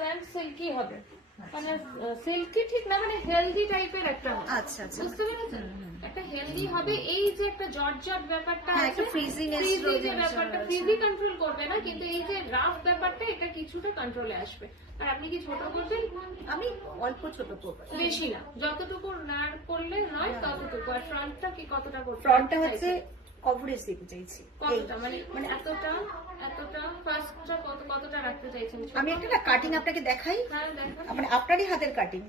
And silky হবে, মানে silky ঠিক না, মানে হেলদি টাইপের একটা হবে। আচ্ছা আচ্ছা, বুঝতে পেরেছেন? একটা হেলদি হবে। এই যে একটা জর্জট ব্যাপারটা হ্যাঁ, আছে, একটা ফ্রিজিনেস ব্যাপারটা ফ্রিজি কন্ট্রোল করবে না, কিন্তু এই যে রাফ ব্যাপারটা এটা কিছুটা কন্ট্রোলে আসবে। আর আপনি কি ছোট করবেন? আমি অল্প ছোট করব, বেশি না, যতটুকু না করলে নয় ততটুকু। আর ফ্রন্টটা কি কতটা করতে? ফ্রন্টটা হচ্ছে কভারেজ দিতে চাইছি। কতটা, মানে মানে এতটা এতটা ফার্স্টটা কতটা রাখতে চাইছেন? আমি একটা না কাটিং আপনাকে দেখাই, হ্যাঁ দেখুন। মানে আপনারই হাতের কাটিং।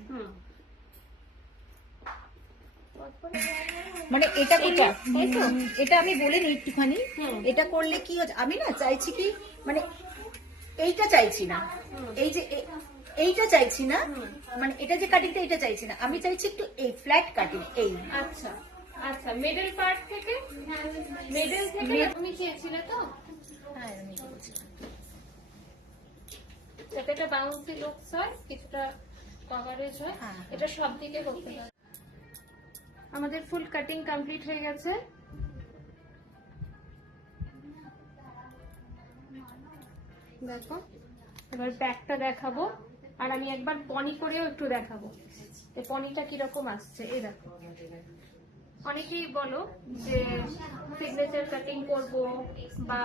মানে এটা এটা আমি বলে নিই একটুখানি। এটা করলে কি হচ্ছে, আমি না চাইছি কি, মানে এইটা চাইছি না, এই যে এইটা চাইছি না, মানে এটা যে কাটিংটা এটা চাইছি না, আমি চাইছি একটু এই ফ্ল্যাট কাটিং। এই আচ্ছা আচ্ছা, মিডল পার্ট থেকে, মিডল থেকে আপনি চেয়েছিলে তো? হ্যাঁ, আমি বলছিলাম যাতে একটা বাউন্সি লুকস হয়, কিছুটা কভারেজ হয়, এটা সব দিকে করতে হবে। আমাদের ফুল কাটিং কমপ্লিট হয়ে গেছে। দেখো, এবার ব্যাকটা দেখাবো, আর আমি একবার পনি করেও একটু দেখাবো এই পনিটা কিরকম আসছে। এই দেখো, অনেকেই বলো যে সিগনেচার কাটিং করব বা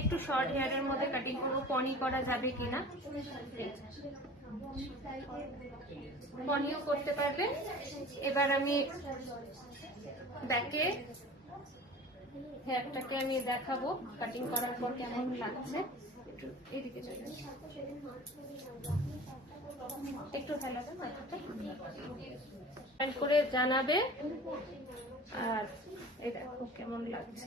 একটু শর্ট হেয়ারের মধ্যে কাটিং করবো, পনি করা যাবে কিনা। পনিও করতে পারবে। এবার আমি ব্যাকে হেয়ারটাকে আমি দেখাবো কাটিং করার পর কেমন লাগছে। একটু এদিকে চলে একটু ফেলাবে মাথাটা করে জানাবে। আর এই দেখো কেমন লাগছে।